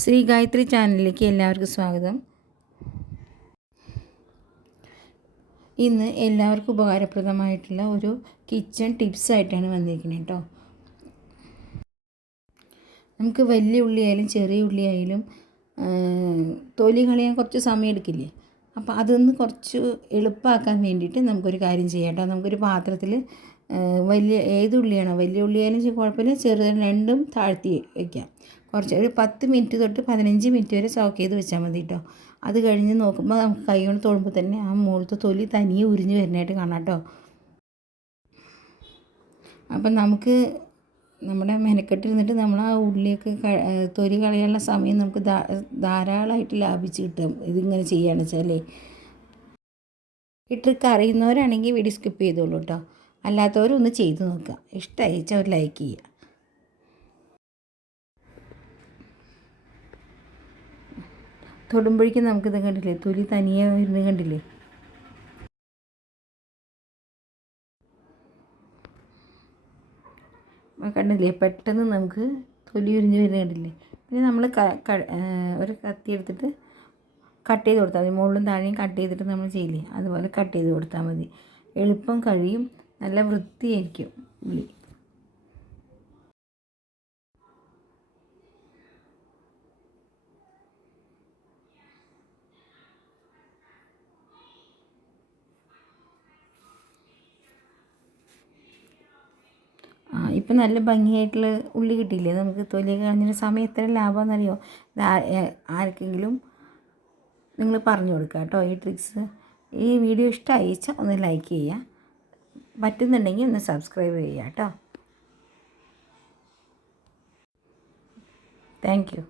ശ്രീ ഗായത്രി ചാനലിലേക്ക് എല്ലാവർക്കും സ്വാഗതം. ഇന്ന് എല്ലാവർക്കും ഉപകാരപ്രദമായിട്ടുള്ള ഒരു കിച്ചൺ ടിപ്സായിട്ടാണ് വന്നിരിക്കുന്നത് കേട്ടോ. നമുക്ക് വലിയ ഉള്ളിയായാലും ചെറിയ ഉള്ളിയായാലും തൊലി കളയാൻ കുറച്ച് സമയം എടുക്കില്ലേ, അപ്പോൾ അതൊന്ന് കുറച്ച് എളുപ്പമാക്കാൻ വേണ്ടിയിട്ട് നമുക്കൊരു കാര്യം ചെയ്യാം കേട്ടോ. നമുക്കൊരു പാത്രത്തിൽ ഏത് ഉള്ളിയാണോ, വലിയ ഉള്ളിയായാലും കുഴപ്പമില്ല, ചെറുത് രണ്ടും താഴ്ത്തി വയ്ക്കാം. ഒരു 10 മിനിറ്റ് തൊട്ട് 15 മിനിറ്റ് വരെ സോക്ക് ചെയ്ത് വെച്ചാൽ മതി കേട്ടോ. അത് കഴിഞ്ഞ് നോക്കുമ്പോൾ നമുക്ക് കൈ കൊണ്ട് തൊടുമ്പോൾ തന്നെ ആ മുകളിലത്തെ തൊലി തനിയെ ഉരിഞ്ഞ് വരുന്നതായിട്ട് കാണാം കേട്ടോ. അപ്പം നമുക്ക് നമ്മുടെ മെനക്കെട്ടിരുന്നിട്ട് നമ്മൾ ആ ഉള്ളിയൊക്കെ തൊലി കളയാനുള്ള സമയം നമുക്ക് ധാരാളമായിട്ട് ലാഭിച്ച് കിട്ടും ഇതിങ്ങനെ ചെയ്യുകയാണെന്ന് വെച്ചാലേ. ഈ ട്രിക്ക് അറിയുന്നവരാണെങ്കിൽ വീഡിയോ സ്കിപ്പ് ചെയ്തോളൂ കേട്ടോ. അല്ലാത്തവരൊന്ന് ചെയ്ത് നോക്കുക. ഇഷ്ടമായി വെച്ചാൽ ഒരു ലൈക്ക് ചെയ്യുക. തൊടുമ്പോഴേക്കും നമുക്കിത് കണ്ടില്ലേ, തൊലി തനിയെ വരുന്നത് കണ്ടില്ലേ. കണ്ടില്ലേ, പെട്ടെന്ന് നമുക്ക് തൊലി ഉരിഞ്ഞ് വരുന്നത് കണ്ടില്ലേ. പിന്നെ നമ്മൾ ഒരു കത്തി എടുത്തിട്ട് കട്ട് ചെയ്ത് കൊടുത്താൽ മതി. മുകളിലും താഴെയും കട്ട് ചെയ്തിട്ട് നമ്മൾ ചെയ്യില്ലേ, അതുപോലെ കട്ട് ചെയ്ത് കൊടുത്താൽ മതി. എളുപ്പം കഴിയും, നല്ല വൃത്തിയായിരിക്കും ഉള്ളി. ഇപ്പം നല്ല ഭംഗിയായിട്ടുള്ള ഉള്ളി കിട്ടിയില്ലേ നമുക്ക്. തൊലി കളഞ്ഞൊരു സമയം എത്ര ലാഭമാണെന്നറിയോ. ആർക്കെങ്കിലും നിങ്ങൾ പറഞ്ഞു കൊടുക്കുക കേട്ടോ ഈ ട്രിക്സ്. ഈ വീഡിയോ ഇഷ്ടമായി വെച്ചാൽ ഒന്ന് ലൈക്ക് ചെയ്യുക, പറ്റുന്നുണ്ടെങ്കിൽ ഒന്ന് സബ്സ്ക്രൈബ് ചെയ്യുക കേട്ടോ. Thank you.